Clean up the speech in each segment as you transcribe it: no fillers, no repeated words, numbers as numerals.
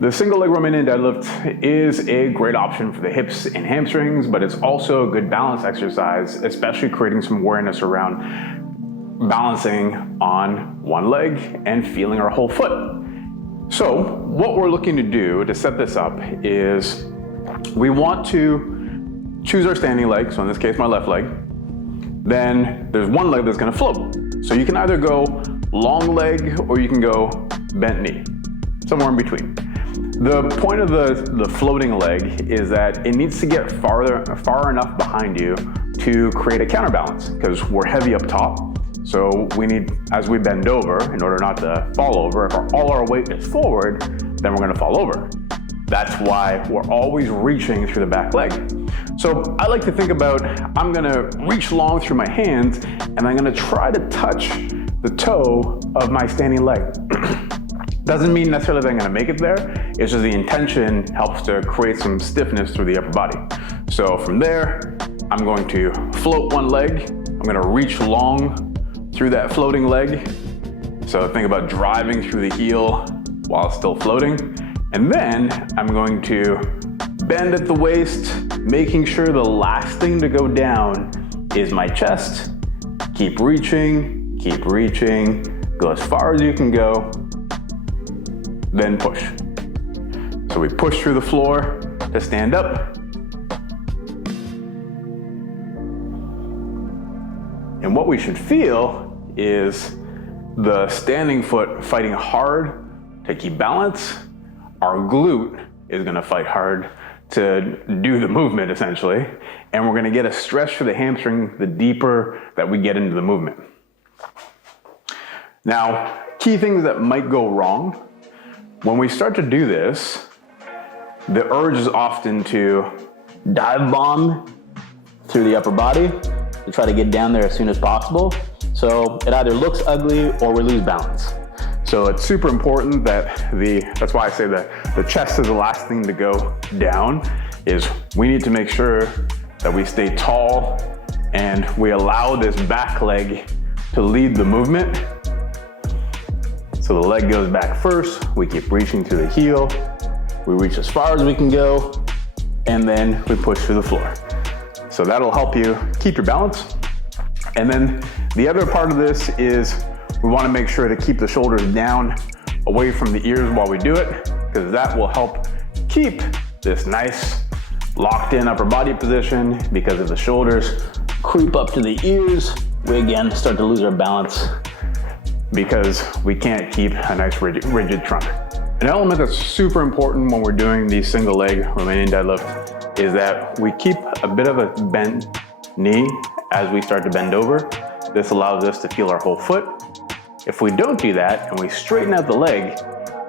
The single leg Romanian deadlift is a great option for the hips and hamstrings, but it's also a good balance exercise, especially creating some awareness around balancing on one leg and feeling our whole foot. So what we're looking to do to set this up is we want to choose our standing leg, so in this case my left leg. Then there's one leg that's going to float. So you can either go long leg or you can go bent knee, somewhere in between. The point of the floating leg is that it needs to get far enough behind you to create a counterbalance, because we're heavy up top. So we need, as we bend over, in order not to fall over, if all our weight is forward, then we're going to fall over. That's why we're always reaching through the back leg. So I like to think about, I'm going to reach long through my hands and I'm going to try to touch the toe of my standing leg. Doesn't mean necessarily that I'm going to make it there. It's just the intention helps to create some stiffness through the upper body. So from there, I'm going to float one leg. I'm going to reach long through that floating leg. So think about driving through the heel while still floating. And then I'm going to bend at the waist, making sure the last thing to go down is my chest. Keep reaching, go as far as you can go, then push. So we push through the floor to stand up. And what we should feel is the standing foot fighting hard to keep balance. Our glute is gonna fight hard to do the movement essentially. And we're gonna get a stretch for the hamstring the deeper that we get into the movement. Now, key things that might go wrong. When we start to do this, the urge is often to dive bomb through the upper body to try to get down there as soon as possible. So it either looks ugly or we lose balance. So it's super important that that's why I say that the chest is the last thing to go down, is we need to make sure that we stay tall and we allow this back leg to lead the movement. So the leg goes back first, we keep reaching through the heel, we reach as far as we can go, and then we push through the floor. So that'll help you keep your balance. And then the other part of this is we want to make sure to keep the shoulders down away from the ears while we do it, because that will help keep this nice locked in upper body position, because if the shoulders creep up to the ears, we again start to lose our balance because we can't keep a nice rigid trunk. An element that's super important when we're doing the single leg Romanian deadlift is that we keep a bit of a bent knee as we start to bend over. This allows us to feel our whole foot. If we don't do that and we straighten out the leg,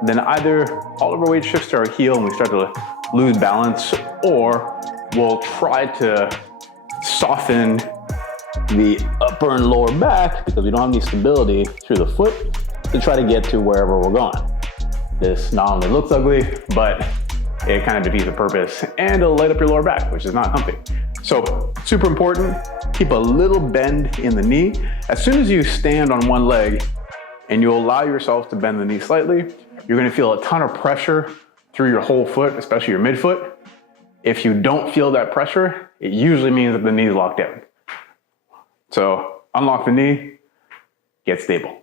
then either all of our weight shifts to our heel and we start to lose balance, or we'll try to soften the upper and lower back because we don't have any stability through the foot to try to get to wherever we're going. This not only looks ugly, but it kind of defeats the purpose, and it'll light up your lower back, which is not healthy. So super important, keep a little bend in the knee. As soon as you stand on one leg and you allow yourself to bend the knee slightly, you're gonna feel a ton of pressure through your whole foot, especially your midfoot. If you don't feel that pressure, it usually means that the knee is locked down. So unlock the knee, get stable.